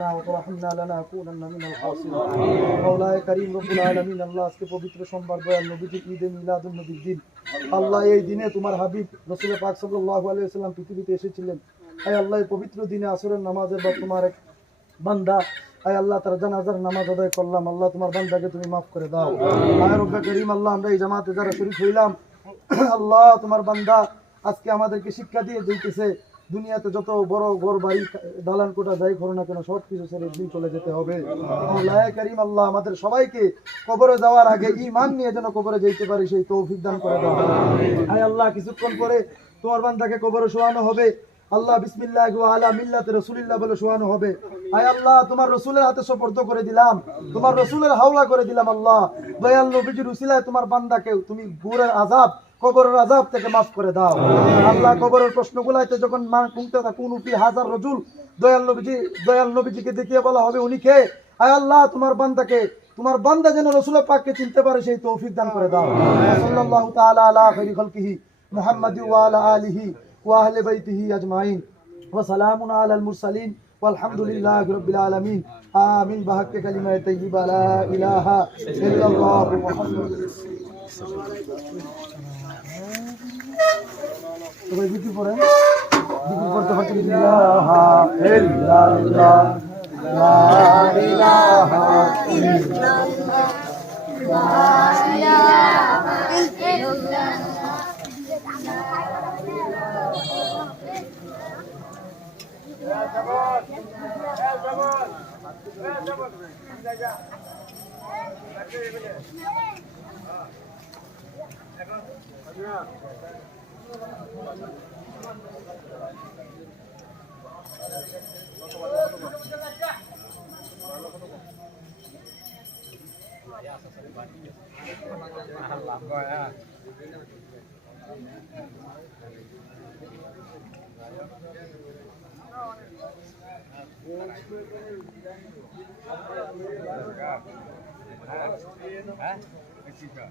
وترحمنا لنكونن من الخاسرين مولاي করিম রব্বুল আলামিন আল্লাহ আজকে পবিত্র সোমবার দয়াল নবীজি ঈদে মিলাদুন নবীর দিন আল্লাহ এই দিনে তোমার হাবিব রসুল পাক সাল্লাল্লাহু আলাইহি ওয়াসাল্লাম পৃথিবীতে এসেছিলেন আয় আল্লাহ এই পবিত্র দিনে আসরের নামাজের বা তোমার এক বান্দা আয় আল্লাহ তার জানাজার নামাজ আদায় করলাম আল্লাহ তোমার বান্দাকে তুমি মাফ করে দাও আয় রব্বা করিম আল্লাহ আমরা এই জামাতে যারা শরীফ হইলাম আল্লাহ তোমার বান্দা আজকে আমাদেরকে শিক্ষা দিয়ে দিতেছে দুনিয়াতে যত বড় ঘর বাড়ি দালান কোটা যাই করো না কেন, সব কিছু ছেড়ে একদিন চলে যেতে হবে। আল্লাহ আল্লাহ আমাদের সবাইকে কবরে যাওয়ার আগে ইমান নিয়ে যেন কবরে যেতে পারি, সেই তৌফিক দান করে দাও। আয় আল্লাহ, কিছুক্ষণ পরে তোমার বান্দাকে কবরে শোয়ানো হবে। আল্লাহ বিসমিল্লাহ আলা মিল্লাতে রসুলিল্লাহ বলে শোয়ানো হবে। আয় আল্লাহ, তোমার রসুলের হাতে সোপর্দ করে দিলাম। তোমার রসুলের হাওলা করে দিলাম আল্লাহ। দয়াল নবীজির উসিলায় তোমার বান্দাকে তুমি গুরের আজাব কবরের আজাব থেকে মাফ করে দাও আল্লাহ কবরের প্রশ্নগুলাইতে যখন মা কুমতে থাকুন উপি হাজার রজুল দয়াল নবীজি দয়াল নবীজিকে দেখিয়ে বলা হবে উনি কে আয় আল্লাহ তোমার বান্দাকে তোমার বান্দা যেন রসুলের পাককে চিনতে পারে সেই তৌফিক দান করে দাও সাল্লাল্লাহু তাআলা আলা খাইরি খালকিহি মুহাম্মাদি ওয়া আলা আলিহি ওয়া আহলি বাইতিহি আজমাইন ওয়া সালামুন আলাল মুরসালিন والحمد لله رب العالمين آمين بحق كلمة طيبة لا إله إلا الله محمد তবে বিক্রি করেন বিক্রি করতে পারছেন Yeah. হ্যাঁ হ্যাঁ